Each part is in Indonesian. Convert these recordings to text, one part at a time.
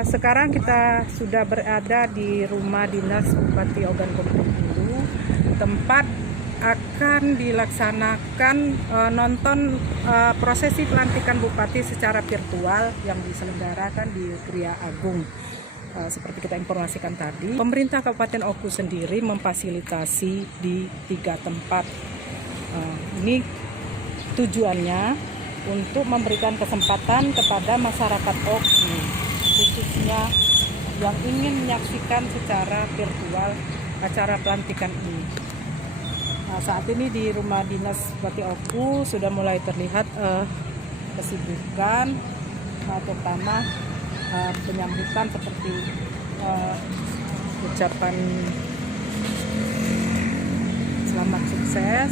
Sekarang kita sudah berada di rumah dinas Bupati Ogan Komering Ulu, tempat akan dilaksanakan nonton prosesi pelantikan bupati secara virtual yang diselenggarakan di Gria Agung. Seperti kita informasikan tadi, pemerintah Kabupaten Oku sendiri memfasilitasi di 3 tempat. Ini tujuannya untuk memberikan kesempatan kepada masyarakat Oku, khususnya yang ingin menyaksikan secara virtual acara pelantikan ini. Nah, saat ini di rumah dinas Bupati Oku sudah mulai terlihat kesibukan, terutama penyambutan seperti ucapan selamat sukses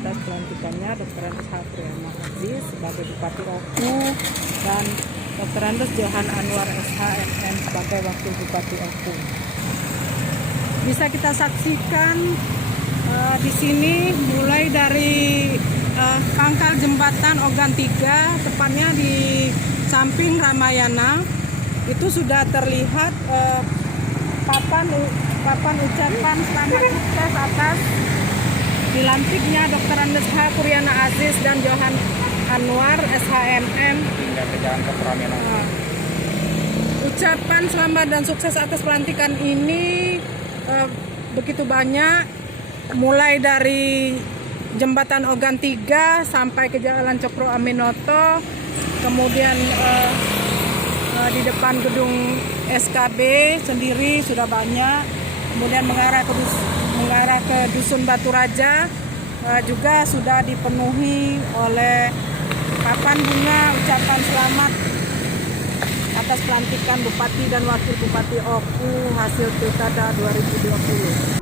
atas pelantikannya Dr. Andes H. Kuriana Aziz sebagai Bupati Oku dan Dr. Andes Johan Anwar SHMM sebagai Wakil Bupati Oku. Bisa kita saksikan di sini mulai dari pangkal jembatan Ogan 3, tepatnya di samping Ramayana, itu sudah terlihat papan ucapan selamat sukses atas dilantiknya Dr. Andes H. Kuriana Aziz dan Johan Anwar SHMM. Ucapan selamat dan sukses atas pelantikan ini begitu banyak, mulai dari jembatan Ogan 3 sampai ke Jalan Cokro Aminoto, kemudian di depan gedung SKB sendiri sudah banyak, kemudian mengarah ke Dusun Batu Raja juga sudah dipenuhi oleh papan bunga ucapan selamat atas pelantikan Bupati dan Wakil Bupati Oku hasil Pilkada 2020.